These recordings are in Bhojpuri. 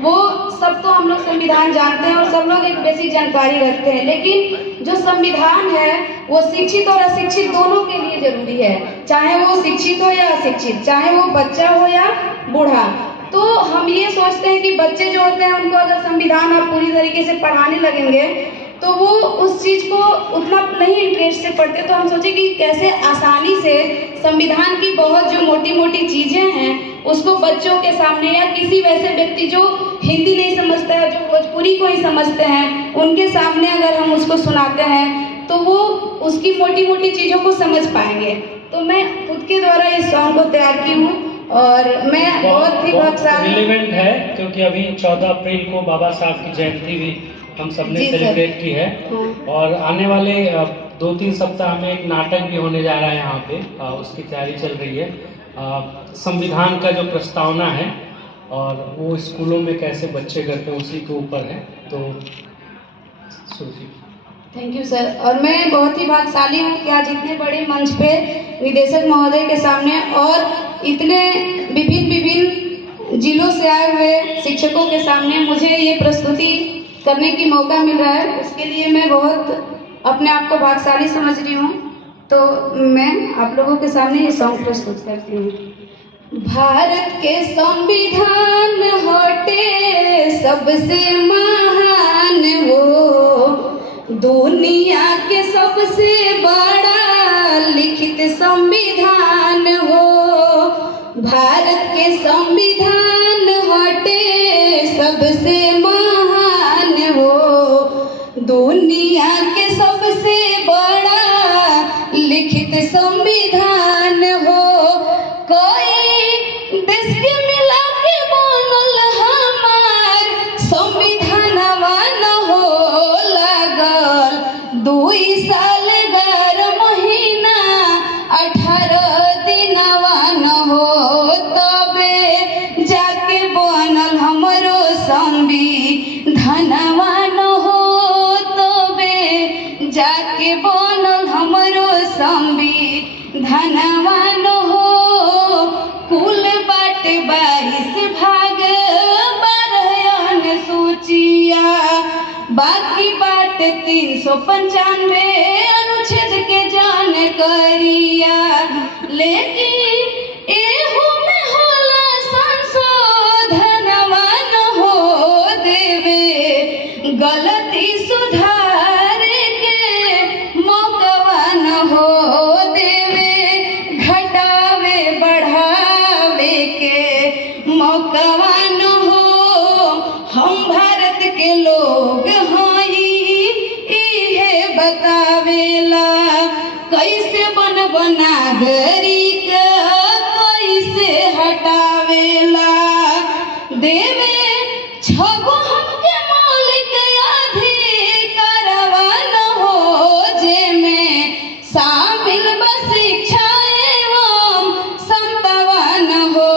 वो सब तो हम लोग संविधान जानते हैं और सब लोग एक बेसिक जानकारी रखते हैं, लेकिन जो संविधान है वो शिक्षित और अशिक्षित दोनों के लिए जरूरी है, चाहे वो शिक्षित हो या अशिक्षित, चाहे वो बच्चा हो या बूढ़ा। तो हम ये सोचते हैं कि बच्चे जो होते हैं उनको अगर संविधान आप पूरी तरीके से पढ़ाने लगेंगे तो वो उस चीज़ को उतना नहीं इंटरेस्ट से पढ़ते। तो हम सोचे कि कैसे आसानी से संविधान की बहुत जो मोटी मोटी चीज़ें हैं उसको बच्चों के सामने या किसी वैसे व्यक्ति जो हिंदी नहीं समझता है, जो भोजपुरी को ही समझते हैं, उनके सामने अगर हम उसको सुनाते हैं तो वो उसकी मोटी मोटी चीज़ों को समझ पाएंगे। तो मैं खुद के द्वारा इस सॉन्ग को तैयार की हूँ और मैं बहुत ही रिलेवेंट है क्योंकि अभी 14 अप्रैल को बाबा साहब की जयंती भी हम सबने सेलिब्रेट की है और आने वाले 2-3 सप्ताह में एक नाटक भी होने जा रहा है यहाँ पे, उसकी तैयारी चल रही है। संविधान का जो प्रस्तावना है और वो स्कूलों में कैसे बच्चे करते हैं उसी के ऊपर है, तो सोचिए। थैंक यू सर। और मैं बहुत ही भाग्यशाली हूँ कि आज इतने बड़े मंच पे निदेशक महोदय के सामने और इतने विभिन्न जिलों से आए हुए शिक्षकों के सामने मुझे ये प्रस्तुति करने की मौका मिल रहा है। उसके लिए मैं बहुत अपने आप को भाग्यशाली समझ रही हूँ। तो मैं आप लोगों के सामने ये सॉन्ग प्रस्तुत करती हूँ। भारत के संविधान होते सबसे महान हो, दुनिया के सबसे बड़ा लिखित संविधान हो। भारत के संविधान होते सबसे महान हो, दुनिया के सबसे बड़ा लिखित संविधान हो। कोई देश के मिला के बनल हमार संविधानवा न हो लागल 2 साल 11 महीना 18 दिनवा न हो, तबे जाके बनल हमरो संविधानवा न हो, तबे जाके बनल हमरो संविधानवा न हो। कुल बाटे 22 भाग 12 अनुसूचिया, बाकी बाटे 395 अनुच्छेद के जानकारिया, लेकिन एहू में होला संशोधनवा न हो देवे, गलती सुधारे के मौकवा न हो देवे, घटावे बढ़ावे के मौकवा न हो। हम भारत के लोग हई इहे बतावेला, कैसे बनब नागरिक कैसे हटावेला, देवे 6 हमके मौलिक अधिकारवा न हो, जेमे शामिल बा शिक्षा एवं समतावा न हो,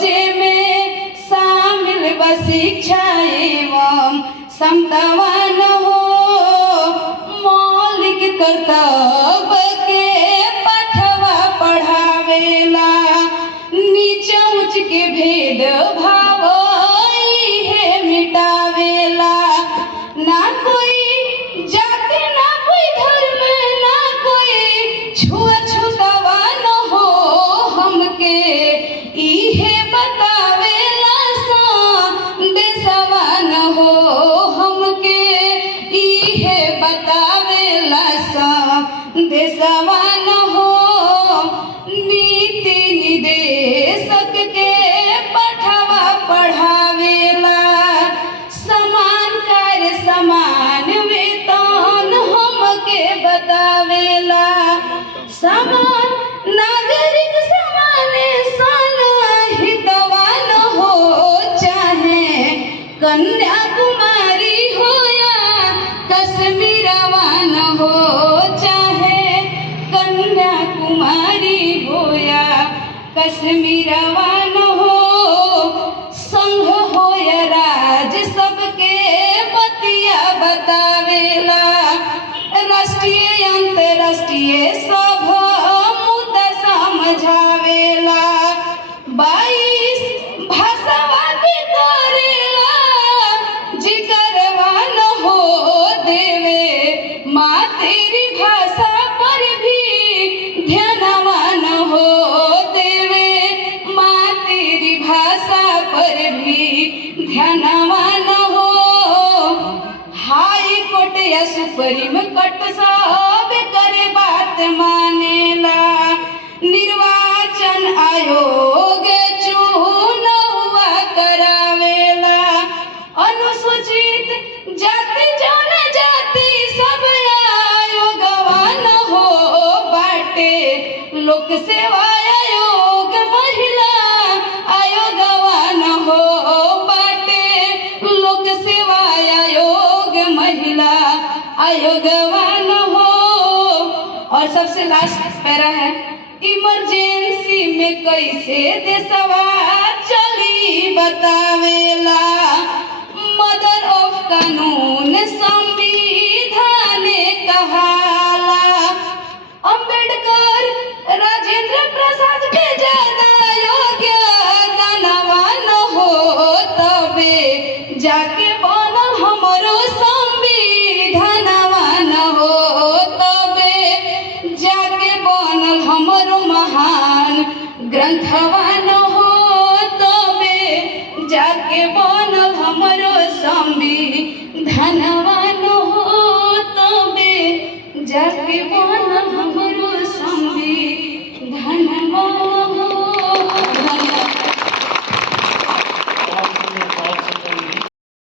जेमे शामिल बा शिक्षा एवं समतावा न हो। मौलिक कर्तव्य के पाठवा पढ़ावेला, नीच ऊंच के भेद भाव इहे मिटावेला, ना कोई जाति ना कोई धर्म ना कोई छुआछूतवा न हो, हमके इहे बतावेला संदेशवा न हो, हमके इहे बतावेला संदेशवा न हो। नीति निदेशक के पाठवा पढ़ावेला, समान कार्य समान वेतन हमके बतावेला, समान नागरिक समान हितवा न हो, चाहे कन्याकुमारी हो या कश्मीरवा न हो, चाहे कन्याकुमारी हो या कश्मीरवा न हो। संघ हो या राज्य सबके बतिया बतावेला, राष्ट्रीय अंतरराष्ट्रीय सब मुद्दा समझावेला, 22 भाषावा के करेला ध्यानवान हो। हाई कोर्ट या सुप्रीम कोर्ट सब करे बात मानेला। निर्वाचन आयोग चुनाव करावेला। अनुसूचित जाति जनजाति सब आयोगवान हो बाटे। लोक सेवा आयोग महिला आयोगवान हो बाटे। लोक सेवा आयोग महिला आयोगवान हो। और सबसे लास्ट पैरा है, इमरजेंसी में कैसे देशवा चली बतावेला। मदर ऑफ कानून संविधान कहाला। अंबेडकर राजेंद्र प्रसाद के ज्यादा योग्य दानवान हो तबे जाके बनल हमरो संविधानवान हो। तबे जाके बनल हमरो महान ग्रंथवान